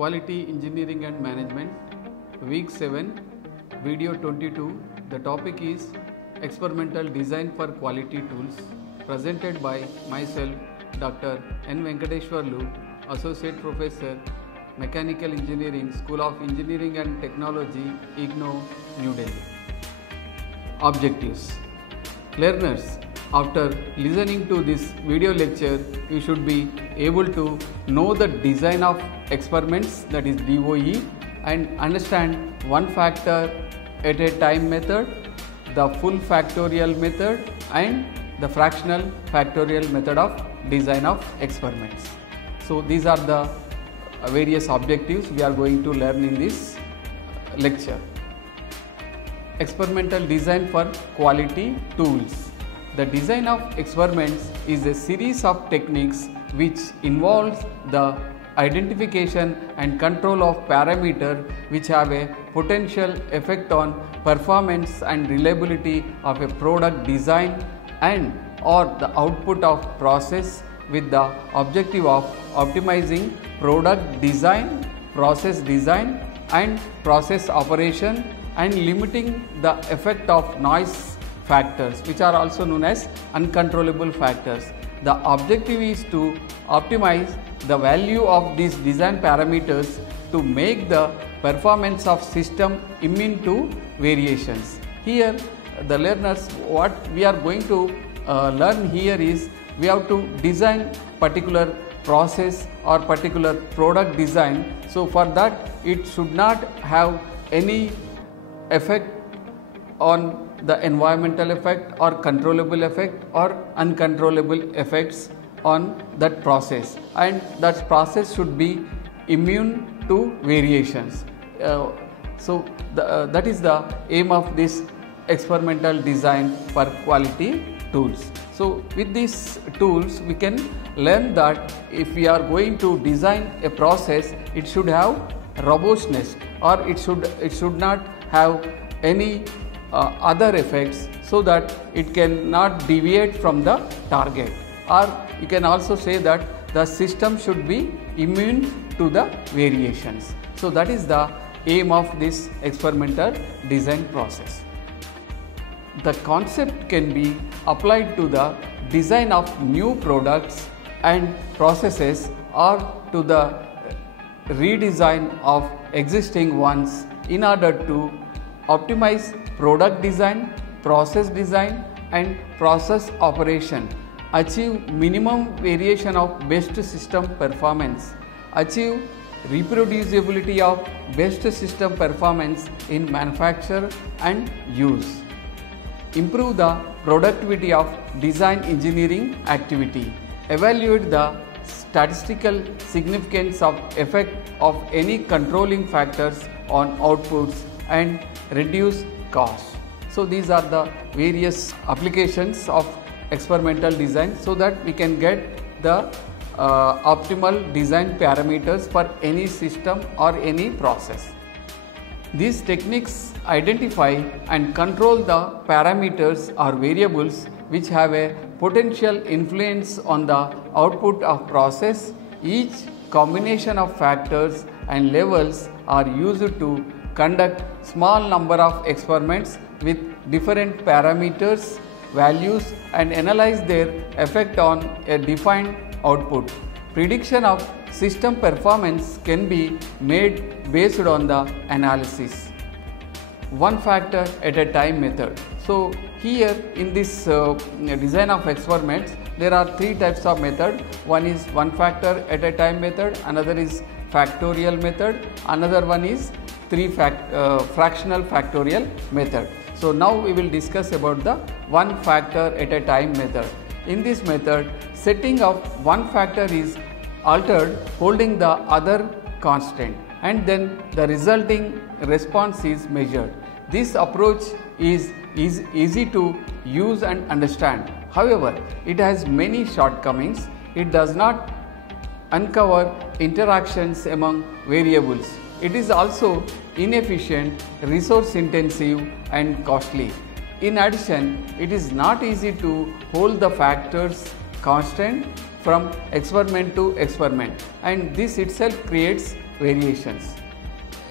Quality Engineering and Management, Week 7, Video 22. The topic is Experimental Design for Quality Tools, presented by myself, Dr. N. Venkateshwarlu, Associate Professor, Mechanical Engineering, School of Engineering and Technology, IGNOU, New Delhi. Objectives. Learners, after listening to this video lecture, you should be able to know the design of experiments, that is DOE, and understand one factor at a time method, the full factorial method, and the fractional factorial method of design of experiments. So these are the various objectives we are going to learn in this lecture. Experimental design for quality tools. The design of experiments is a series of techniques which involves the identification and control of parameters which have a potential effect on performance and reliability of a product design and or the output of process, with the objective of optimizing product design, process design and process operation, and limiting the effect of noise factors, which are also known as uncontrollable factors. The objective is to optimize the value of these design parameters to make the performance of system immune to variations. Here the learners, what we are going to learn here is we have to design particular process or particular product design. So for that it should not have any effect on the environmental effect or controllable effect or uncontrollable effects on that process, and that process should be immune to variations. That is the aim of this experimental design for quality tools. So with these tools we can learn that if we are going to design a process, it should have robustness, or it should not have any other effects, so that it cannot deviate from the target, or you can also say that the system should be immune to the variations. So that is the aim of this experimental design process. The concept can be applied to the design of new products and processes, or to the redesign of existing ones in order to optimize product design, process design and process operation, achieve minimum variation of best system performance, achieve reproducibility of best system performance in manufacture and use, improve the productivity of design engineering activity, evaluate the statistical significance of effect of any controlling factors on outputs, and reduce cost. So these are the various applications of experimental design, so that we can get the optimal design parameters for any system or any process. These techniques identify and control the parameters or variables which have a potential influence on the output of process. Each combination of factors and levels are used to conduct small number of experiments with different parameters, values, and analyze their effect on a defined output. Prediction of system performance can be made based on the analysis. One factor at a time method. So here in this design of experiments, there are three types of method. One is one factor at a time method, another is factorial method, another one is fractional factorial method. So now we will discuss about the one factor at a time method. In this method, setting of one factor is altered holding the other constant, and then the resulting response is measured. This approach is easy to use and understand. However, it has many shortcomings. It does not uncover interactions among variables. It is also inefficient, resource intensive and costly. In addition, it is not easy to hold the factors constant from experiment to experiment, and this itself creates variations.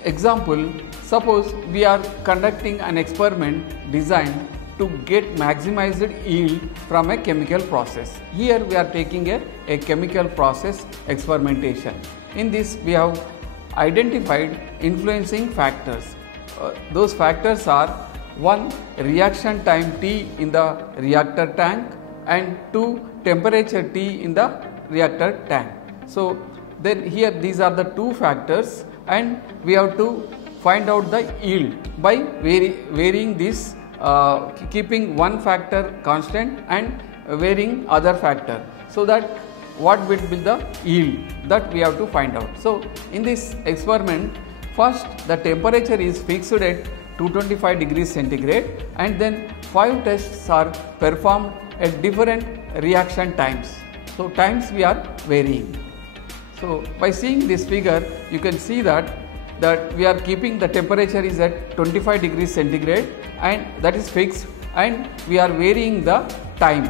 Example, suppose we are conducting an experiment designed to get maximized yield from a chemical process. Here we are taking a chemical process experimentation. In this we have identified influencing factors. Those factors are 1. Reaction time T in the reactor tank, and 2. Temperature T in the reactor tank. So then here these are the two factors, and we have to find out the yield by varying this, keeping one factor constant and varying other factor, so that what will be the yield that we have to find out. So in this experiment, first the temperature is fixed at 225 degrees centigrade, and then 5 tests are performed at different reaction times. So times we are varying. So by seeing this figure, you can see that we are keeping the temperature is at 25 degrees centigrade, and that is fixed, and we are varying the time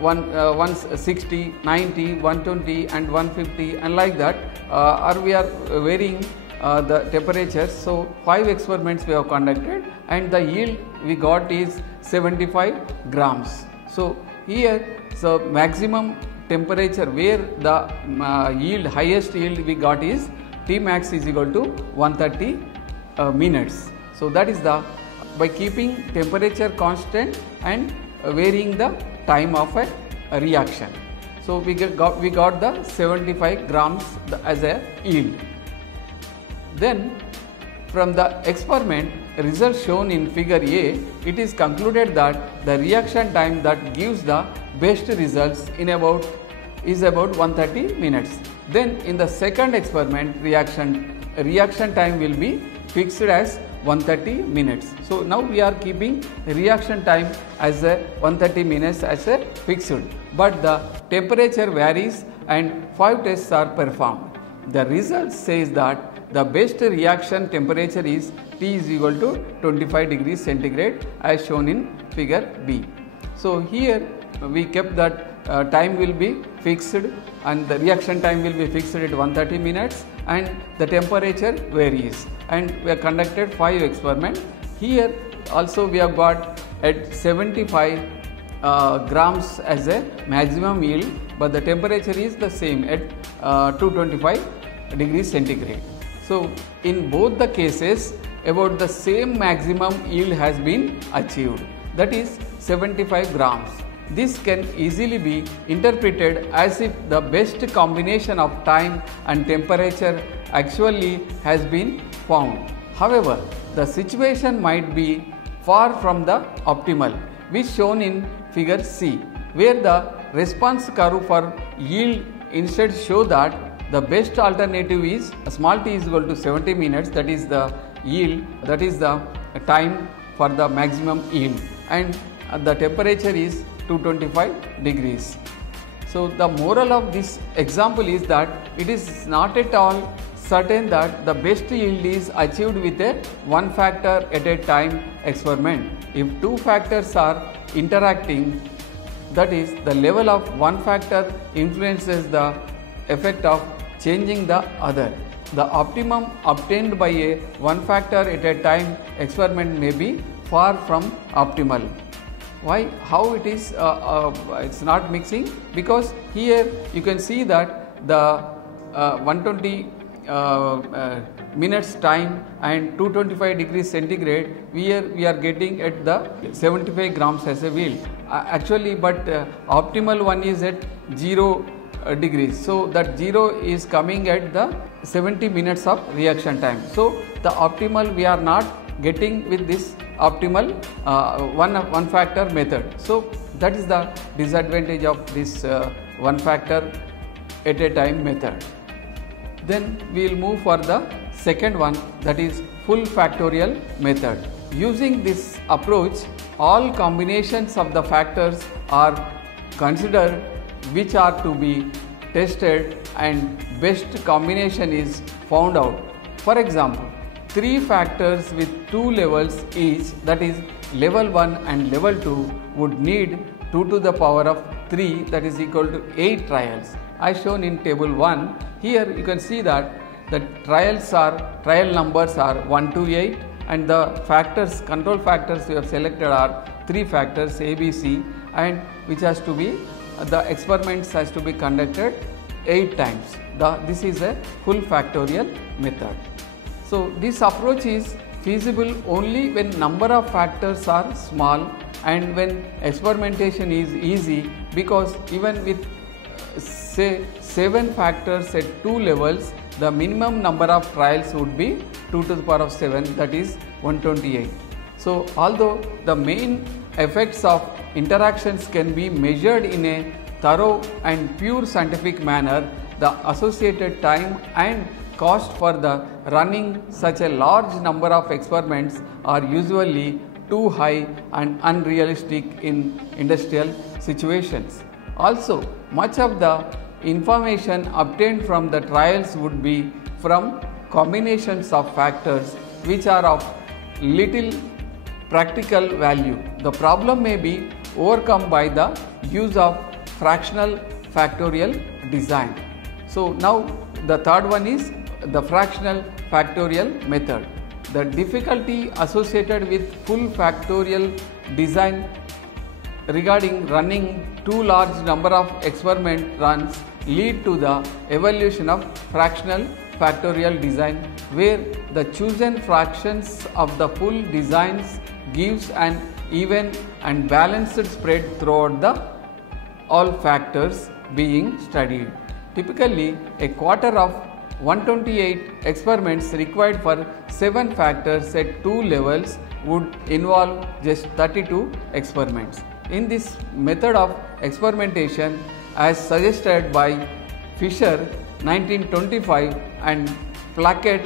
160, 90, 120 and 150 and like that, or we are varying the temperature. So 5 experiments we have conducted, and the yield we got is 75 grams. So here the maximum temperature where the highest yield we got is T max is equal to 130 minutes. So that is the, by keeping temperature constant and varying the time of a reaction. So we got the 75 grams as a yield. Then from the experiment result shown in figure A, it is concluded that the reaction time that gives the best results is about 130 minutes. Then in the second experiment, reaction time will be fixed as 130 minutes. So now we are keeping reaction time as a 130 minutes as a fixed, but the temperature varies and 5 tests are performed. The result says that the best reaction temperature is T is equal to 25 degrees centigrade as shown in figure B. So here we kept that time will be fixed, and the reaction time will be fixed at 130 minutes, and the temperature varies, and we have conducted 5 experiments. Here also we have got at 75 grams as a maximum yield, but the temperature is the same at 225 degrees centigrade. So in both the cases about the same maximum yield has been achieved, that is 75 grams. This can easily be interpreted as if the best combination of time and temperature actually has been found. However, the situation might be far from the optimal, which shown in figure C, where the response curve for yield instead show that the best alternative is small t is equal to 70 minutes, that is the yield, that is the time for the maximum yield, and the temperature is 225 degrees. So the moral of this example is that it is not at all certain that the best yield is achieved with a one factor at a time experiment. If two factors are interacting, that is the level of one factor influences the effect of changing the other. The optimum obtained by a one factor at a time experiment may be far from optimal. Why? How it is? It's not mixing, because here you can see that the 120 minutes time and 225 degrees centigrade, we are getting at the 75 grams as a yield. Actually, but optimal one is at 0 degrees. So that 0 is coming at the 70 minutes of reaction time. So the optimal we are not getting with this optimal one factor method. So that is the disadvantage of this one factor at a time method. Then we will move for the second one, that is full factorial method. Using this approach, all combinations of the factors are considered which are to be tested, and best combination is found out. For example, 3 factors with 2 levels each, that is level 1 and level 2, would need 2 to the power of 3, that is equal to 8 trials, as shown in table 1. Here you can see that the trial numbers are 1 to 8, and the factors, control factors we have selected are 3 factors A, B, C, and which has to be, the experiments has to be conducted 8 times. This is a full factorial method. So this approach is feasible only when number of factors are small and when experimentation is easy, because even with say 7 factors at 2 levels, the minimum number of trials would be 2 to the power of 7, that is 128. So although the main effects of interactions can be measured in a thorough and pure scientific manner, the associated time and cost for the running such a large number of experiments are usually too high and unrealistic in industrial situations. Also, much of the information obtained from the trials would be from combinations of factors which are of little practical value. The problem may be overcome by the use of fractional factorial design. So now the third one is the fractional factorial method. The difficulty associated with full factorial design regarding running too large number of experiment runs lead to the evolution of fractional factorial design, where the chosen fractions of the full designs gives an even and balanced spread throughout the all factors being studied. Typically, a quarter of 128 experiments required for 7 factors at 2 levels would involve just 32 experiments. In this method of experimentation, as suggested by Fisher 1925 and Plackett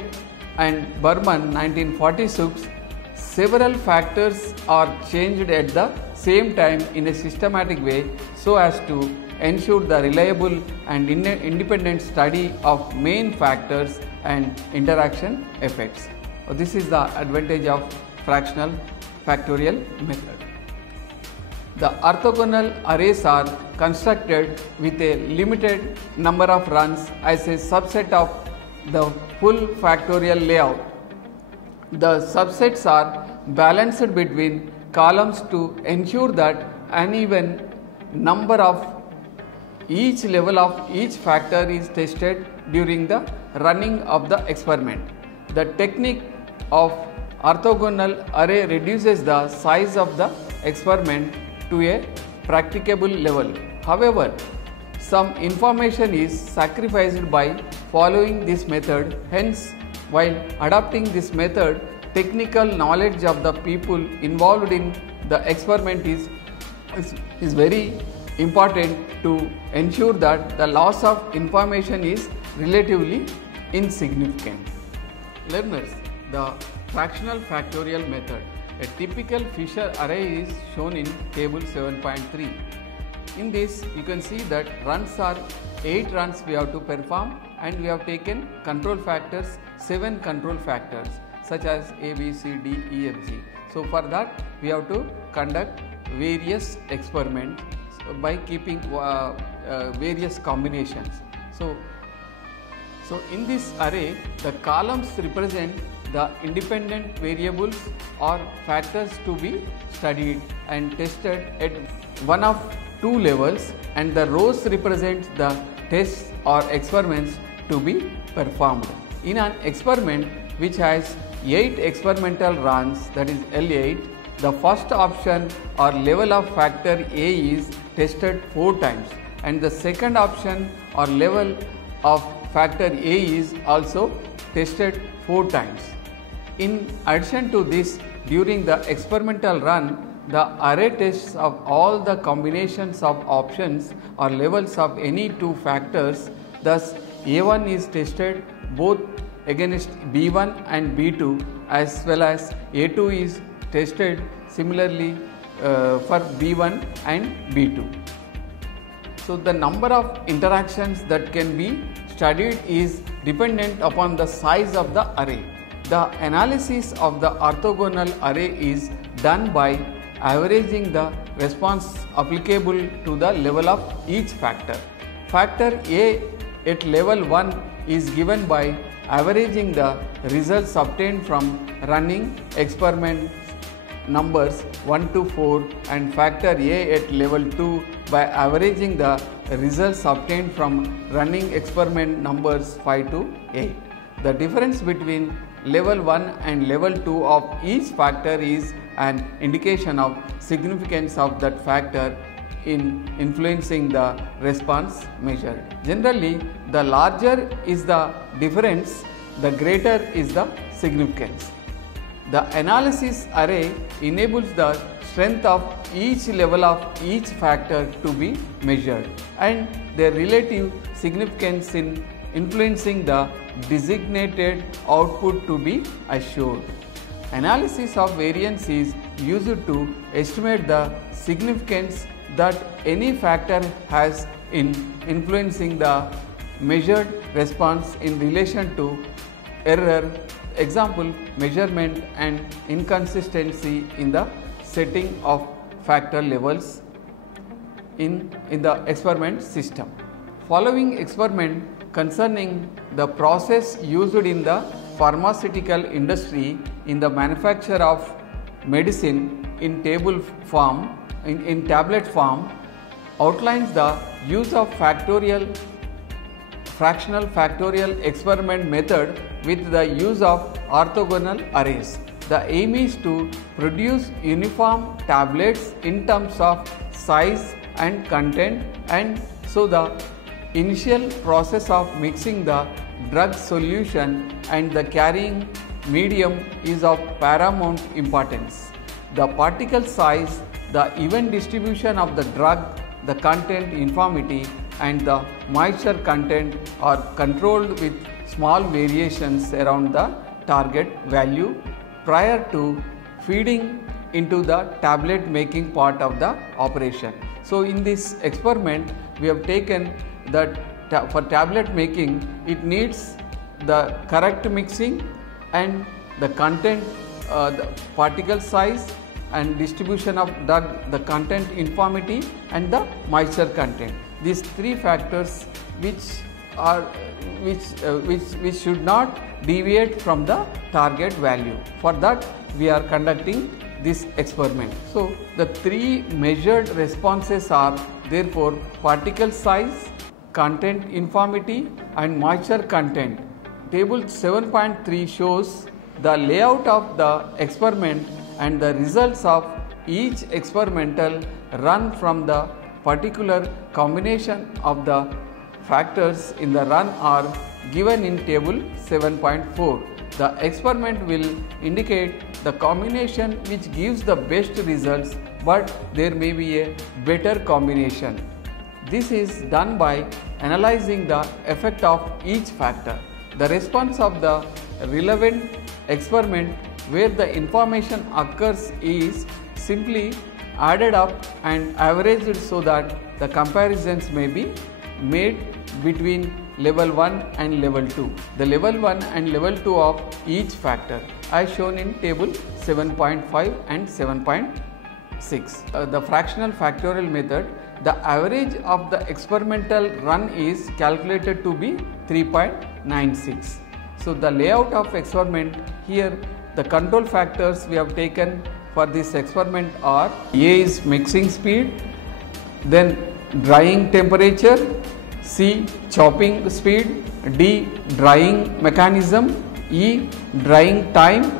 and Berman 1946, several factors are changed at the same time in a systematic way so as to ensure the reliable and independent study of main factors and interaction effects. This is the advantage of fractional factorial method. The orthogonal arrays are constructed with a limited number of runs as a subset of the full factorial layout. The subsets are balanced between columns to ensure that an even number of each level of each factor is tested during the running of the experiment. The technique of orthogonal array reduces the size of the experiment to a practicable level. However, some information is sacrificed by following this method. Hence, while adopting this method, technical knowledge of the people involved in the experiment is very important to ensure that the loss of information is relatively insignificant. Learners, the fractional factorial method. A typical Fisher array is shown in table 7.3. In this, you can see that runs are 8 runs we have to perform, and we have taken control factors, 7 control factors such as A, B, C, D, E, F, G. So for that we have to conduct various experiments by keeping various combinations. So in this array, the columns represent the independent variables or factors to be studied and tested at one of 2 levels, and the rows represent the tests or experiments to be performed. In an experiment which has 8 experimental runs, that is L8, the first option or level of factor A is tested 4 times, and the second option or level of factor A is also tested 4 times. In addition to this, during the experimental run, the array tests of all the combinations of options or levels of any 2 factors. Thus, A1 is tested both against B1 and B2, as well as A2 is tested similarly for B1 and B2. So the number of interactions that can be studied is dependent upon the size of the array. The analysis of the orthogonal array is done by averaging the response applicable to the level of each factor. Factor A at level 1 is given by averaging the results obtained from running experiment numbers 1 to 4 and factor A at level 2 by averaging the results obtained from running experiment numbers 5 to 8. The difference between level 1 and level 2 of each factor is an indication of significance of that factor in influencing the response measured. Generally, the larger is the difference, the greater is the significance. The analysis array enables the strength of each level of each factor to be measured and their relative significance in influencing the designated output to be assured. Analysis of variance is used to estimate the significance that any factor has in influencing the measured response in relation to error, example measurement and inconsistency in the setting of factor levels in the experiment system. Following experiment concerning the process used in the pharmaceutical industry in the manufacture of medicine in tablet form outlines the use of fractional factorial experiment method with the use of orthogonal arrays. The aim is to produce uniform tablets in terms of size and content, and so the initial process of mixing the drug solution and the carrying medium is of paramount importance. The particle size, the even distribution of the drug, the content uniformity and the moisture content are controlled with small variations around the target value prior to feeding into the tablet making part of the operation. So in this experiment we have taken that for tablet making it needs the correct mixing and the content, the particle size and distribution of the content uniformity and the moisture content. These three factors which should not deviate from the target value. For that we are conducting this experiment. So the three measured responses are therefore particle size, content uniformity and moisture content. Table 7.3 shows the layout of the experiment and the results of each experimental run from the particular combination of the factors in the run are given in table 7.4. The experiment will indicate the combination which gives the best results, but there may be a better combination. This is done by analyzing the effect of each factor. The response of the relevant experiment where the information occurs is simply added up and averaged so that the comparisons may be made between level 1 and level 2. The level 1 and level 2 of each factor as shown in table 7.5 and 7.6. The fractional factorial method, the average of the experimental run is calculated to be 3.96. So the layout of experiment here, the control factors we have taken for this experiment are: A is mixing speed, then drying temperature, C chopping speed, D drying mechanism, E drying time,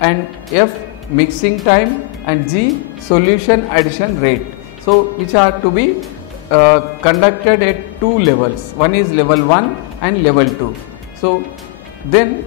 and F mixing time, and G solution addition rate. So which are to be conducted at two levels, one is level 1 and level 2. So then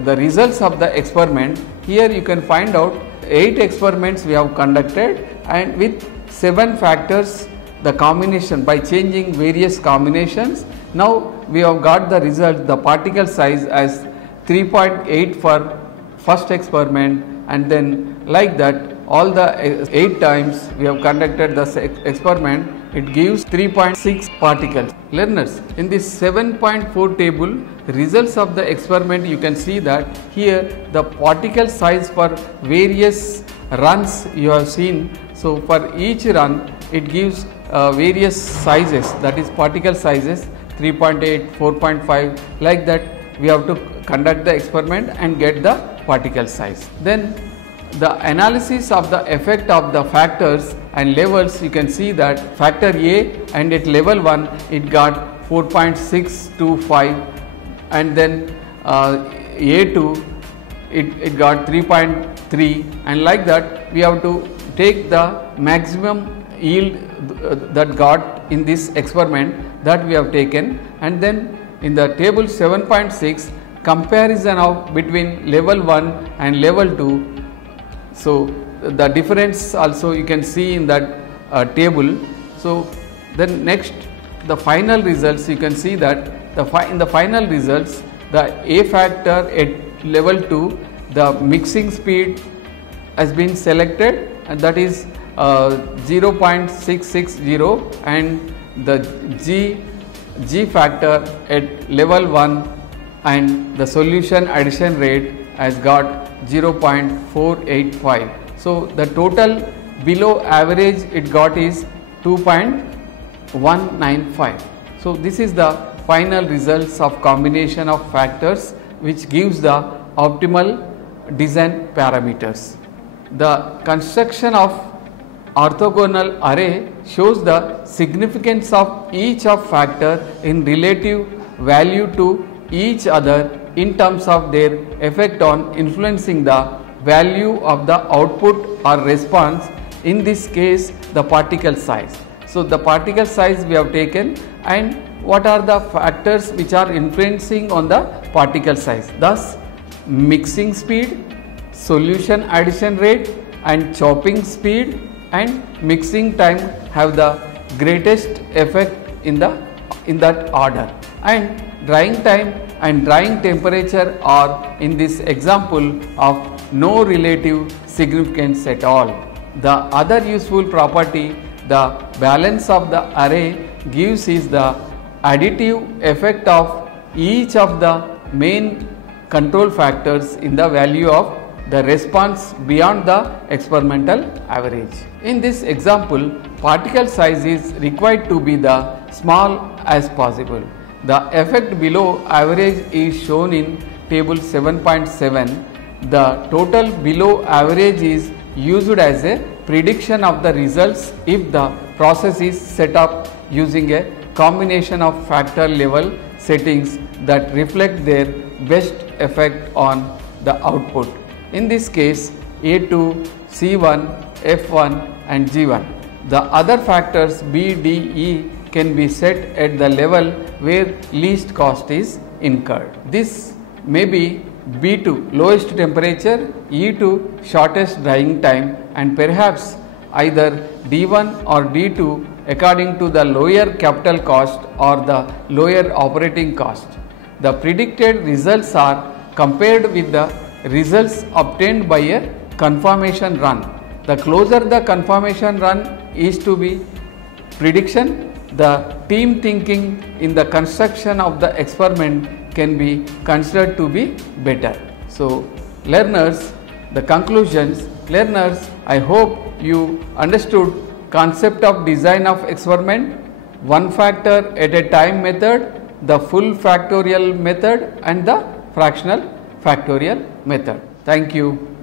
the results of the experiment, here you can find out 8 experiments we have conducted, and with 7 factors the combination by changing various combinations. Now we have got the result, the particle size as 3.8 for first experiment, and then like that all the 8 times we have conducted the experiment, it gives 3.6 particles. Learners, in this 7.4 table, results of the experiment, you can see that here the particle size for various runs you have seen. So for each run it gives various sizes, that is particle sizes 3.8, 4.5, like that we have to conduct the experiment and get the particle size. Then the analysis of the effect of the factors and levels, you can see that factor A, and at level 1 it got 4.625, and then A2 it got 3.3, and like that we have to take the maximum yield that got in this experiment that we have taken, and then in the table 7.6 comparison of between level 1 and level 2. So the difference also you can see in that table. So then next, the final results, you can see that in the final results, the A factor at level 2, the mixing speed has been selected, and that is 0.660, and the G factor at level 1 and the solution addition rate has got 0.485. So the total below average it got is 2.195. So this is the final results of combination of factors which gives the optimal design parameters. The construction of orthogonal array shows the significance of each of factor in relative value to each other in terms of their effect on influencing the value of the output or response, in this case the particle size. So the particle size we have taken, and what are the factors which are influencing on the particle size. Thus mixing speed, solution addition rate, and chopping speed and mixing time have the greatest effect in that order, and drying time and drying temperature are in this example of no relative significance at all. The other useful property the balance of the array gives is the additive effect of each of the main control factors in the value of the response beyond the experimental average. In this example, particle size is required to be the small as possible. The effect below average is shown in table 7.7. The total below average is used as a prediction of the results if the process is set up using a combination of factor level settings that reflect their best effect on the output. In this case, A2, C1, F1 and G1. The other factors B, D, E can be set at the level where least cost is incurred. This may be B2 lowest temperature, E2 shortest drying time, and perhaps either D1 or D2 according to the lower capital cost or the lower operating cost. The predicted results are compared with the results obtained by a confirmation run. The closer the confirmation run is to be prediction, the team thinking in the construction of the experiment can be considered to be better. So learners, the conclusions, learners, I hope you understood concept of design of experiment, one factor at a time method, the full factorial method and the fractional factorial method. Thank you.